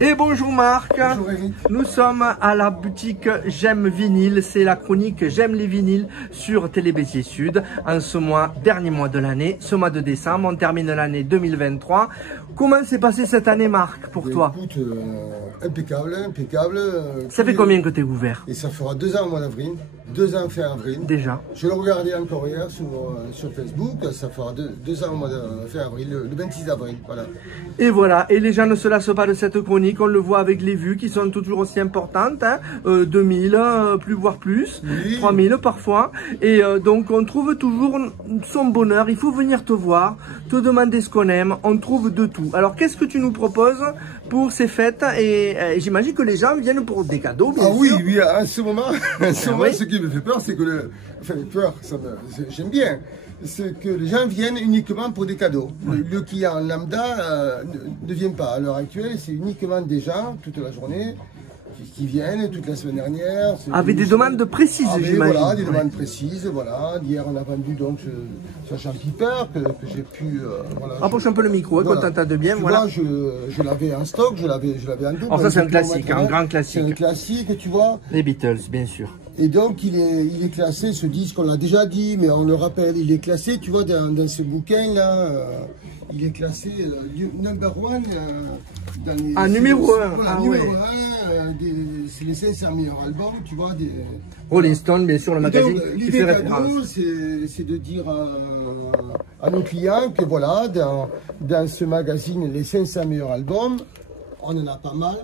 Et bonjour Marc. Bonjour Eric. Nous sommes à la boutique J'aime Vinyle. C'est la chronique J'aime les vinyles sur Télé Béziers Sud. En ce mois, dernier mois de l'année, ce mois de décembre, on termine l'année 2023. Comment s'est passé cette année Marc pour toi? Écoute, impeccable, impeccable. Ça fait combien que tu es ouvert? Et ça fera 2 ans au mois d'avril, 2 ans fin avril. Déjà. Je le regardais encore hier sur Facebook, ça fera 2 ans au mois de fin avril, le 26 avril, voilà. Et voilà, et les gens ne se lassent pas de cette chronique, on le voit avec les vues qui sont toujours aussi importantes, hein, 2000, plus voire plus, oui. 3000 parfois, et donc on trouve toujours son bonheur, il faut venir te voir, te demander ce qu'on aime, on trouve de tout. Alors qu'est-ce que tu nous proposes pour ces fêtes, et j'imagine que les gens viennent pour des cadeaux, bien sûr. Oui, oui, à ce moment, ce qui me fait peur, c'est que j'aime bien. C'est que les gens viennent uniquement pour des cadeaux. Le client lambda ne vient pas. À l'heure actuelle, c'est uniquement des gens, toute la journée, qui viennent, toute la semaine dernière. Avec des demandes précises, j'imagine. Voilà, des demandes précises, voilà. Hier, on a vendu donc ce Champiper que j'ai pu... voilà, approche un peu le micro, voilà. Quand t'entends de bien, voilà. Tu vois, je l'avais en stock, je l'avais en double. Alors ça, c'est un classique, un grand classique. C'est un classique, tu vois. Les Beatles, bien sûr. Et donc, il est classé, ce disque, on l'a déjà dit, mais on le rappelle, il est classé, tu vois, dans ce bouquin-là, il est classé number one. Dans les, numéro 1. Voilà, numéro 1, c'est les 500 meilleurs albums, tu vois. Rolling Stone, bien sûr, le magazine qui fait référence. C'est de dire à nos clients que voilà, dans ce magazine, les 500 meilleurs albums, on en a pas mal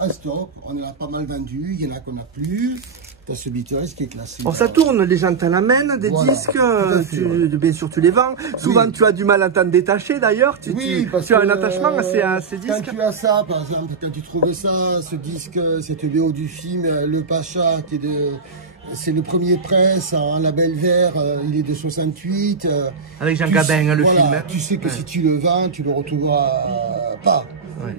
en stock, on en a pas mal vendu, il y en a qu'on n'a plus. T'as ce Beatles qui est classé. Bon, ça tourne, les gens te l'amènent, des disques, bien sûr tu les vends. Souvent tu as du mal à t'en détacher d'ailleurs, tu as un attachement à ces disques. Quand tu as ça, par exemple, quand tu trouvais ça, ce disque, cette BO du film, Le Pacha, qui est c'est le premier presse en label vert, il est de 68. Avec Jean Gabin, le film. Tu sais que si tu le vends, tu le retrouveras pas. Ouais.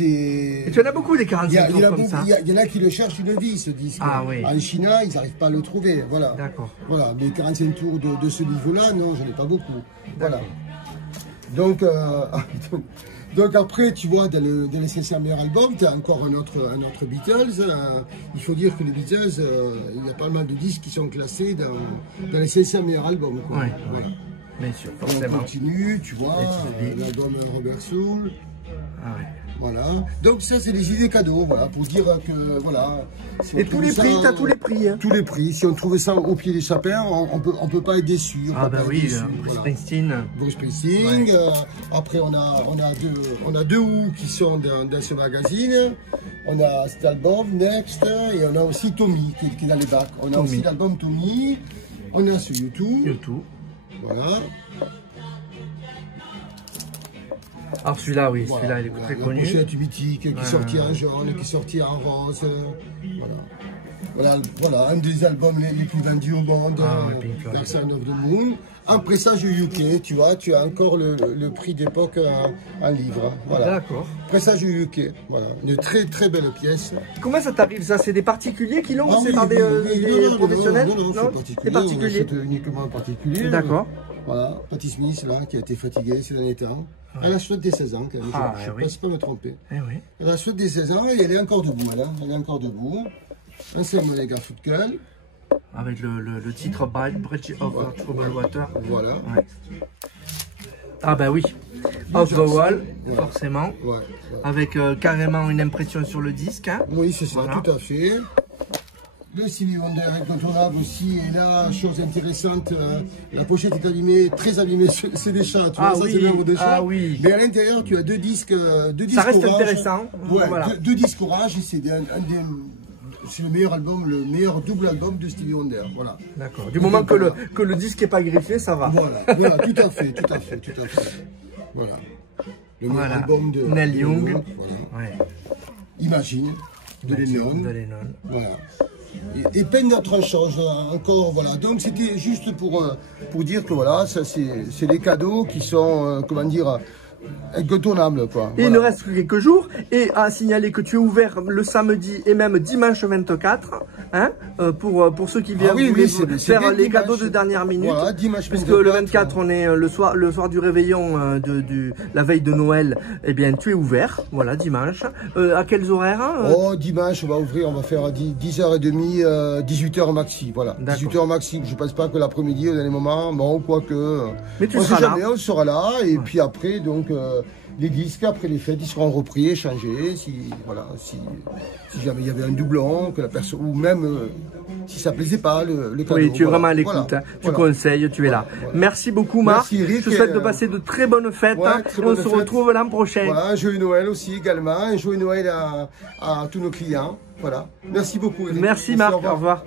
Et tu en as beaucoup des 45 tours comme ça. Il y en a qui le cherchent une vie, ce disque. Ah, oui. En Chine, ils n'arrivent pas à le trouver. Voilà. D'accord. Voilà. Mais 45 tours de ce niveau-là, non, j'en ai pas beaucoup. Voilà. Donc, donc après, tu vois, dans les 500 meilleurs albums, tu as encore un autre Beatles. Il faut dire que les Beatles, il y a pas mal de disques qui sont classés dans les 500 meilleurs albums. Quoi. Ouais, voilà. Bien sûr, forcément. On continue, tu vois, l'album Robert Soul. Ah ouais. Voilà, donc ça c'est des idées cadeaux, voilà, pour dire que voilà. Si et tous les prix, t'as tous les prix. Hein. Tous les prix, si on trouvait ça au pied des sapins, on peut pas être déçu. Ah bah oui, Bruce Springsteen. Bruce Springsteen, ouais. Après on a deux ou qui sont dans ce magazine. On a cet album, Next, et on a aussi Tommy qui est dans les bacs. On a aussi l'album Tommy, on a ce YouTube. Voilà. Alors celui-là, oui, celui-là, il est très connu. La pochette mythique qui est sortie en jaune, qui est sortie en rose. Voilà, un des albums les plus vendus au monde, Dark Side of the Moon. En pressage UK, tu vois, tu as encore le prix d'époque en livre. Voilà. D'accord. Pressage UK, voilà, une très très belle pièce. Comment ça t'arrive ça? C'est des particuliers qui l'ont ou c'est par des professionnels? Non, c'est particulier. C'est uniquement particulier. D'accord. Voilà, Patti Smith, là, qui a été fatiguée ces derniers temps. Elle a souhaité des 16 ans, quand même. Je ne pense pas me tromper. Elle a souhaité des 16 ans et elle est encore debout, elle est encore debout. Un Simon Garfunkel. Avec le titre Bridge of Troubled Water. Voilà. Ouais. Ah bah oui. Off the Wall, forcément. Ouais. Avec carrément une impression sur le disque. Hein. Oui, c'est ça, tout à fait. Le Stevie Wonder incontournable aussi, et là, chose intéressante, la pochette est abîmée, très abîmée, c'est des chats, tu vois, ça c'est l'œuvre des chats. Oui. Mais à l'intérieur, tu as deux disques ça reste orange. Intéressant. Ouais, voilà. deux disques orange, et c'est le meilleur album, le meilleur double album de Stevie Wonder, voilà. D'accord, du moment que le disque n'est pas greffé, ça va. Voilà, tout à fait. Voilà. Le meilleur album de Neil Young. Voilà. Ouais. Imagine, de Lennon. Voilà. Et plein d'autres choses encore, voilà. Donc c'était juste pour dire que voilà, ça c'est les cadeaux qui sont, comment dire, incontournables, quoi. Et il ne reste que quelques jours, et à signaler que tu es ouvert le samedi et même dimanche 24, hein, pour ceux qui viennent faire les cadeaux de dernière minute. Voilà, dimanche. Puisque le 24, on est le soir du réveillon de la veille de Noël, eh bien, tu es ouvert, voilà, dimanche. À quels horaires Oh, dimanche, on va ouvrir, on va faire 10h30, 18h maxi, voilà. 18h maxi, je pense pas que l'après-midi, au dernier moment, bon, quoique. Mais tu on seras sait jamais, là. on sera là, et puis après, donc, les disques, après les fêtes, ils seront repris, échangés, si jamais il y avait un doublon, que la personne, ou même si ça plaisait pas, le cadeau. Oui, tu es vraiment à l'écoute, voilà, hein. Tu conseilles, tu es là. Voilà. Merci beaucoup, Marc. Merci, Eric, je te souhaite de passer de très bonnes fêtes, hein, et on se retrouve l'an prochain. Voilà, joyeux Noël aussi également, un joyeux Noël à tous nos clients. Voilà. Merci beaucoup, Eric. Merci Marc, au revoir.